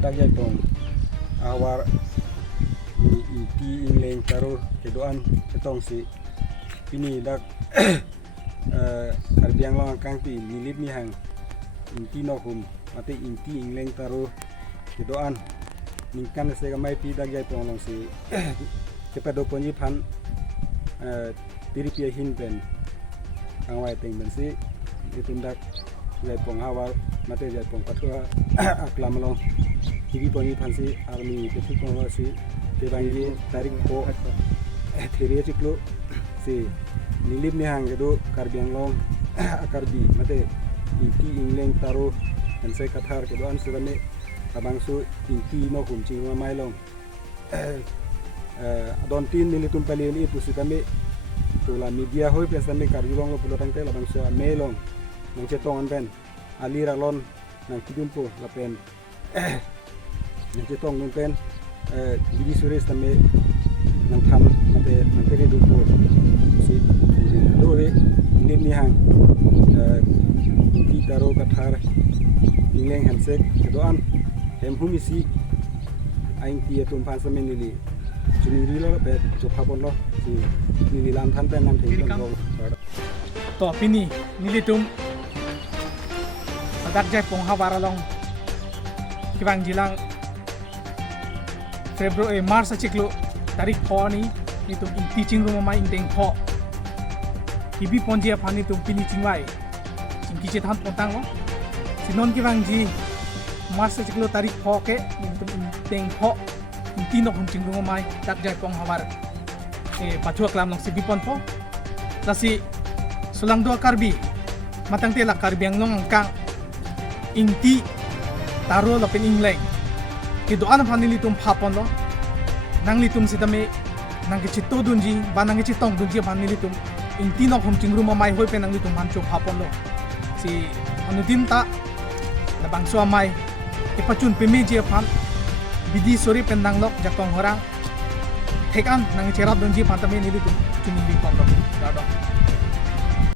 dak jai tong awar inti ingleng taruh kedoan ketong si pini dak karbiang long kang pi lilip ni hang inti no hum mate inti ingleng taruh kedoan ningkan se gamai pi dak jai tong long si kepedo ponyi phan tiri pia hin pen ang wai teng ben si itundak jai pong awar mate jai pong pathua aklam long tiri ponyi phan si army kethi pong si tebangi tarik ko thiri chiklo si nilip ni hang gedo karbiang long akarbi mate inti ingleng taro dan sai kathar kedoan surame abang su inti no hum ching mai long adon tin nilitum palin itu sitame tula media hoi pesame karbi long lo pulotang te labang su melong nang cetong ben alira lon nang kidumpo lapen nang cetong nun pen bidi sures tame nang tham mate nang tere dupo si dore nim ni hang inti taro kathar ingleng handset kedoan hem humisi aing tia tum pan samen nili chuniri lo pe chopha bon lo si nili lam than pen nam thei lo to pini nili tum adak jai pong hawara long kibang jilang Februari Maret ciklo tarik pho ni tum teaching room ma indeng pho ibi ponjia phani tum pini chingwai chingki che than pontang lo sinon kibang ji Maret ciklo tarik pho ke tum indeng pho tino hum ching room mai tak jai pong hawar pathua klam long sibi pon pho lasi sulang do karbi matang tela karbi ang long angkang inti taro lapin ingleng kidoan phani litum phapon lo nang litum sitame nang kichito dunji banang kichitong dunji phani litum inti no hum ching room mai hoi pe nang litum mancho phapon lo si anutin ta labang so mai ipachun pe meje phan bidi sori pendang lok jakong horang tekan nang cerap dunji phantame nilitum chuni li pon lo